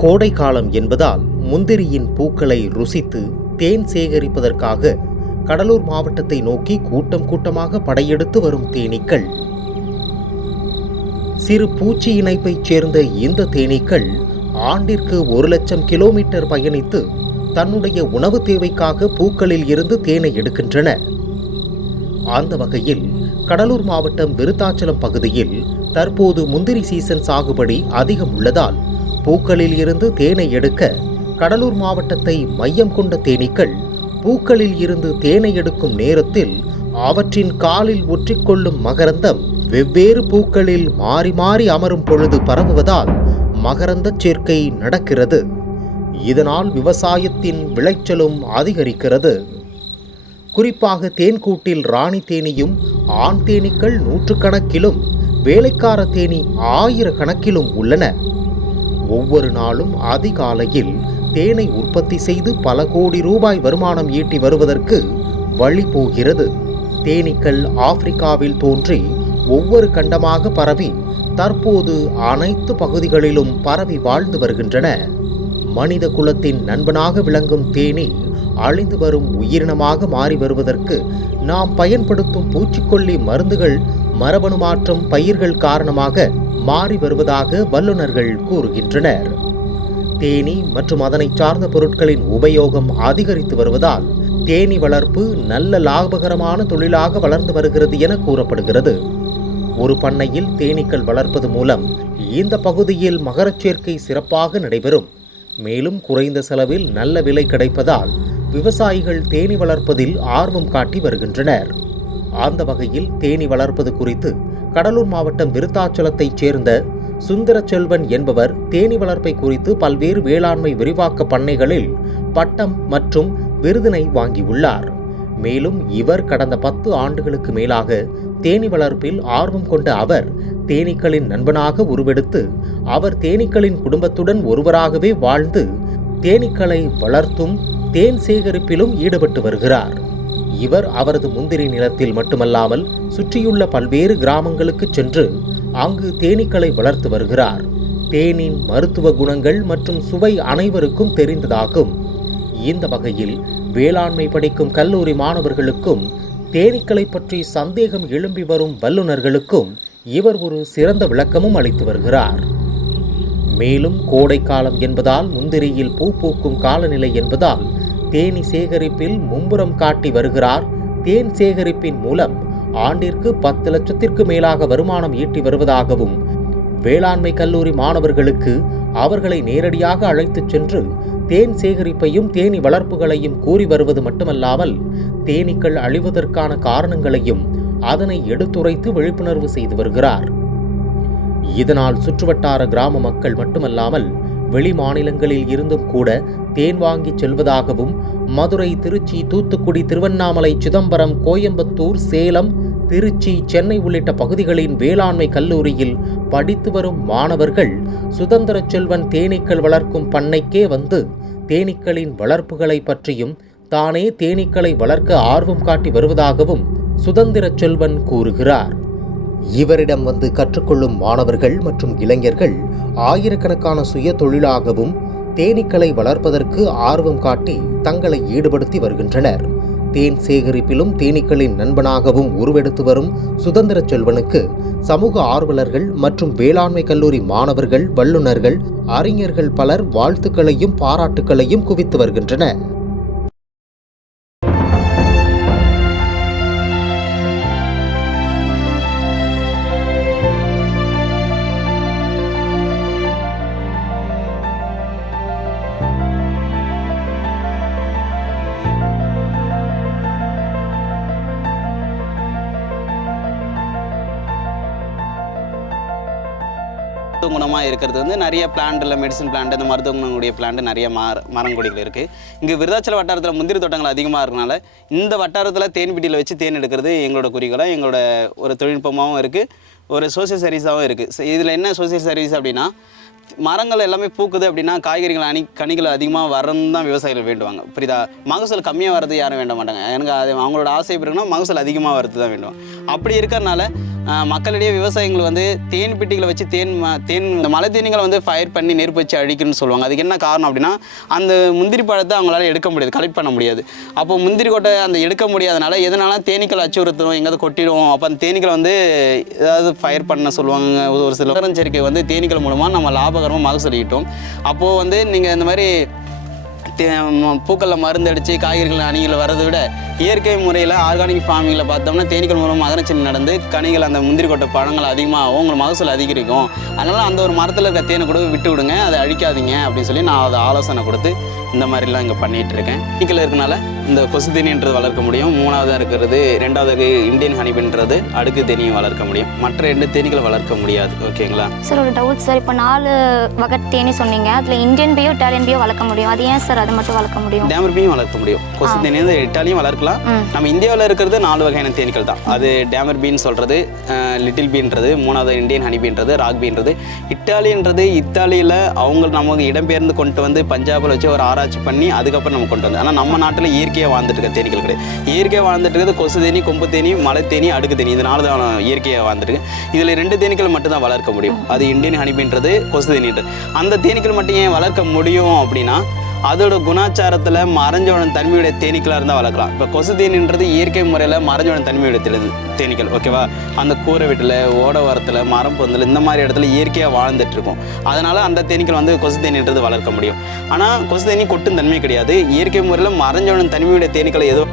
கோடை காலம் என்பதால் முந்திரியின் பூக்களை ருசித்து தேன் சேகரிப்பதற்காக கடலூர் மாவட்டத்தை நோக்கி கூட்டம் கூட்டமாக படையெடுத்து வரும் தேனீக்கள். சிறு பூச்சி இணைப்பைச் சேர்ந்த இந்த தேனீக்கள் ஆண்டிற்கு 1,00,000 கிலோமீட்டர் பயணித்து தன்னுடைய உணவு தேவைக்காக பூக்களில் இருந்து தேனை எடுக்கின்றன. அந்த வகையில் கடலூர் மாவட்டம் விருத்தாச்சலம் பகுதியில் தற்போது முந்திரி சீசன் சாகுபடி அதிகம் உள்ளதால் பூக்களில் இருந்து தேனை எடுக்க கடலூர் மாவட்டத்தை மையம் கொண்ட தேனீக்கள் பூக்களில் இருந்து தேனை எடுக்கும் நேரத்தில் அவற்றின் காலில் ஒற்றிக்கொள்ளும் மகரந்தம் வெவ்வேறு பூக்களில் மாறி மாறி அமரும் பொழுது பரவுவதால் மகரந்த சேர்க்கை நடக்கிறது. இதனால் விவசாயத்தின் விளைச்சலும் அதிகரிக்கிறது. குறிப்பாக தேன்கூட்டில் ராணி தேனியும் ஆண் தேனீக்கள் 100 கணக்கிலும் வேலைக்கார தேனி 1000 கணக்கிலும் உள்ளன. ஒவ்வொரு நாளும் அதிகாலையில் தேனை உற்பத்தி செய்து பல கோடி ரூபாய் வருமானம் ஈட்டி வருவதற்கு வழி போகிறது. தேனீக்கள் ஆப்பிரிக்காவில் தோன்றி ஒவ்வொரு கண்டமாக பரவி தற்போது அனைத்து பகுதிகளிலும் பரவி வாழ்ந்து வருகின்றன. மனித குலத்தின் நண்பனாக விளங்கும் தேனீ அழிந்து வரும் உயிரினமாக மாறி வருவதற்கு நாம் பயன்படுத்தும் பூச்சிக்கொல்லி மருந்துகள், மரபணு மாற்றம் பயிர்கள் காரணமாக மாறி வருவதாக வல்லுநர்கள் கூறுகின்றனர். தேனீ மற்றும் அதனை சார்ந்த பொருட்களின் உபயோகம் அதிகரித்து வருவதால் தேனீ வளர்ப்பு நல்ல லாபகரமான தொழிலாக வளர்ந்து வருகிறது என கூறப்படுகிறது. ஒரு பண்ணையில் தேனீக்கள் வளர்ப்பது மூலம் இந்த பகுதியில் மகரச்சேர்க்கை சிறப்பாக நடைபெறும். மேலும் குறைந்த செலவில் நல்ல விலை கிடைப்பதால் விவசாயிகள் தேனீ வளர்ப்பதில் ஆர்வம் காட்டி வருகின்றனர். அந்த வகையில் தேனீ வளர்ப்பது குறித்து கடலூர் மாவட்டம் விருத்தாச்சலத்தைச் சேர்ந்த சுந்தர செல்வன் என்பவர் தேனீ வளர்ப்பை குறித்து பல்வேறு வேளாண்மை விரிவாக்க பண்ணைகளில் பட்டம் மற்றும் விருதினை வாங்கியுள்ளார். மேலும் இவர் கடந்த 10 ஆண்டுகளுக்கு மேலாக தேனீ வளர்ப்பில் ஆர்வம் கொண்ட அவர் தேனீக்களின் நண்பனாக உருவெடுத்து அவர் தேனீக்களின் குடும்பத்துடன் ஒருவராகவே வாழ்ந்து தேனீக்களை வளர்த்தும் தேன் சேகரிப்பிலும் ஈடுபட்டு வருகிறார். இவர் அவரது முந்திரி நிலத்தில் மட்டுமல்லாமல் சுற்றியுள்ள பல்வேறு கிராமங்களுக்கு சென்று அங்கு தேனீக்களை வளர்த்து வருகிறார். தேனின் மருத்துவ குணங்கள் மற்றும் சுவை அனைவருக்கும் தெரிந்ததாகும். இந்த வகையில் வேளாண்மை படிக்கும் கல்லூரி மாணவர்களுக்கும் தேனீக்களை பற்றி சந்தேகம் எழும்பி வரும் வல்லுநர்களுக்கும் இவர் ஒரு சிறந்த விளக்கமும் அளித்து வருகிறார். மேலும் கோடை காலம் என்பதால் முந்திரியில் பூ பூக்கும் காலநிலை என்பதால் தேனீ சேகரிப்பில் மும்முரம் காட்டி வருகிறார். தேன் சேகரிப்பின் மூலம் ஆண்டிற்கு 10 லட்சத்திற்கு மேலாக வருமானம் ஈட்டி வருவதாகவும் வேளாண்மை கல்லூரி மாணவர்களுக்கு அவர்களை நேரடியாக அழைத்துச் சென்று தேன் சேகரிப்பையும் தேனீ வளர்ப்புகளையும் கூறி வருவது மட்டுமல்லாமல் தேனீக்கள் அழிவதற்கான காரணங்களையும் அதனை எடுத்துரைத்து விழிப்புணர்வு செய்து வருகிறார். இதனால் சுற்றுவட்டார கிராம மக்கள் மட்டுமல்லாமல் வெளி மாநிலங்களில் இருந்தும் கூட தேன் வாங்கி செல்வதாகவும் மதுரை, திருச்சி, தூத்துக்குடி, திருவண்ணாமலை, சிதம்பரம், கோயம்புத்தூர், சேலம், திருச்சி, சென்னை உள்ளிட்ட பகுதிகளின் வேளாண்மை கல்லூரியில் படித்து வரும் மாணவர்கள் சுதந்திர செல்வன் தேனீக்கள் வளர்க்கும் பண்ணைக்கே வந்து தேனீக்களின் வளர்ப்புகளை பற்றியும் தானே தேனீக்களை வளர்க்க ஆர்வம் காட்டி வருவதாகவும் சுதந்திர செல்வன் கூறுகிறார். இவரிடம் வந்து கற்றுக்கொள்ளும் மாணவர்கள் மற்றும் இளைஞர்கள் ஆயிரக்கணக்கான சுய தொழிலாகவும் தேனீக்களை வளர்ப்பதற்கு ஆர்வம் காட்டி தங்களை ஈடுபடுத்தி வருகின்றனர். தேன் சேகரிப்பிலும் தேனீக்களின் நண்பனாகவும் உருவெடுத்து வரும் சுதந்திர செல்வனுக்கு சமூக ஆர்வலர்கள் மற்றும் வேளாண்மை கல்லூரி மாணவர்கள், வல்லுநர்கள், அறிஞர்கள் பலர் வாழ்த்துக்களையும் பாராட்டுக்களையும் குவித்து வருகின்றனர். குணமாக இருக்கிறது வந்து நிறைய பிளான்ட்டில் மெடிசன் பிளான்ட், இந்த மருத்துவ குணங்களுடைய பிளான்ட் நிறைய மரங்கொடிகள் இருக்குது. இங்கே விருதாச்சல வட்டாரத்தில் முந்திரி தோட்டங்கள் அதிகமாக இருக்கனால இந்த வட்டாரத்தில் தேன்பெட்டியில் வச்சு தேன் எடுக்கிறது எங்களோட குறிக்கோளாக, எங்களோட ஒரு தொழில்நுட்பமாகவும் இருக்குது, ஒரு சோசியல் சர்வீஸாகவும் இருக்குது. இதில் என்ன சோசியல் சர்வீஸ் அப்படின்னா, மரங்கள் எல்லாமே பூக்குது அப்படின்னா காய்கறிகள் கனிகள் அதிகமாக வரணும் தான் விவசாயிகள் வேண்டுவாங்க. புரியுதா? மகசூல் கம்மியாக வரது யாரும் வேண்ட மாட்டாங்க. எனக்கு அது அவங்களோட ஆசை இருக்குன்னா மகசூல் அதிகமாக வரது தான் வேண்டுவாங்க. அப்படி இருக்கிறனால மக்களிடையே விவசாயிகள் வந்து தேன் பெட்டிகளை வச்சு தேன் இந்த மலை தேனீகளை வந்து ஃபயர் பண்ணி நெருப்பு வச்சு அழிக்கணும்னு சொல்லுவாங்க. அதுக்கு என்ன காரணம் அப்படின்னா அந்த முந்திரி பழத்தை அவங்களால எடுக்க முடியாது, கலெக்ட் பண்ண முடியாது. அப்போ முந்திரி கொட்டை அந்த எடுக்க முடியாதனால எதனால தேனீக்கள் அச்சுறுத்தும், எங்கேயாவது கொட்டிடுவோம். அப்போ அந்த தேனீக்களை வந்து ஏதாவது ஃபயர் பண்ண சொல்லுவாங்க. ஒரு சில உரச்சரிக்கை வந்து தேனீக்கள் மூலமாக நம்ம லாபகரமாக மகசூல் ஈட்டும். அப்போது வந்து நீங்கள் இந்த மாதிரி பூக்களில் மருந்து அடித்து காய்கறிகள் அணிகள் வரதை விட இயற்கை முறையில் ஆர்கானிக் ஃபார்மிங்கில் பார்த்தோம்னா தேனீக்கள் மூலம் மகரச்செடி நடந்து கனிகள் அந்த முந்திரி கொட்டை பழங்கள் அதிகமாகும், உங்களுக்கு மகசூல் அதிகரிக்கும். அதனால் அந்த ஒரு மரத்தில் இருக்க தேனை கூட விட்டு விடுங்க, அதை அழிக்காதீங்க அப்படின்னு சொல்லி நான் அதை ஆலோசனை கொடுத்து இந்த மாதிரிலாம் இங்கே பண்ணிகிட்டு இருக்கேன். தேனீக்கள் இருக்கனால இந்த கொசு தேனின்றது வளர்க்க முடியும். மூணாவதாக இருக்கிறது, ரெண்டாவது இந்தியன் ஹனிபின்றது அடுக்கு தேனியும் வளர்க்க முடியும். மற்ற 2 தேனீகளை வளர்க்க முடியாது. ஓகேங்களா சார்? ஒரு டவுட் சார், இப்போ 4 வகை தேனி சொன்னீங்க, அதில் இந்தியன் பீயோ இட்டாலியன் பீயோ வளர்க்க முடியும், அது ஏன் சார் அதை மட்டும் வளர்க்க முடியும்? டேமர் பீயும் வளர்க்க முடியும். கொசு தேனி வந்து இட்டாலியும் வளர்க்கலாம். நம்ம இந்தியாவில் இருக்கிறது 4 வகையான தேனீக்கள் தான். அது டேமர் பீன்னு சொல்கிறது, லிட்டில் பீன்றது, மூணாவது இந்தியன் ஹனி பீன்றது, ராக் பீன்றது. இட்டாலின்றது இத்தாலியில் அவங்க நமக்கு இடம்பெயர்ந்து கொண்டு வந்து பஞ்சாபில் வச்சு ஒரு ஆராய்ச்சி பண்ணி அதுக்கப்புறம் நம்ம கொண்டு வந்து. ஆனால் நம்ம நாட்டில் இயற்கையாக வாழ்ந்துட்டு இருக்க தேனீக்கள் கிடையாது. இயற்கையாக வாழ்ந்துட்டு இருக்கிறது கொசு தேனி, கொம்பு தேனி, மலை தேனி, அடுக்கு தேனி. இது 4 தான் இயற்கையாக வாழ்ந்துட்டு இருக்கு. இதில் 2 தேனீக்கள் மட்டும் தான் வளர்க்க முடியும். அது இந்தியன் ஹனிபின்றது, கொசு தேனின்றது. அந்த தேனீக்கள் மட்டும் ஏன் வளர்க்க முடியும் அப்படின்னா அதோட குணாச்சாரத்தில் மறைஞ்சவன தன்மையுடைய தேனீக்களாக இருந்தால் வளர்க்கலாம். இப்போ கொசு தேனின்றது இயற்கை முறையில் மறைஞ்சவன தன்மையுடைய தேனீக்கள். ஓகேவா? அந்த கூரை வீட்டில், ஓட வரத்தில், மரம் பொந்தில் இந்த மாதிரி இடத்துல இயற்கையாக வாழ்ந்துட்டு இருக்கும். அதனால் அந்த தேனீக்கள் வந்து கொசு தேனின்றது வளர்க்க முடியும். ஆனால் கொசு தேனி கொட்டும் தன்மை கிடையாது. இயற்கை முறையில் மறைஞ்சவன தன்மையுடைய தேனீக்களை ஏதோ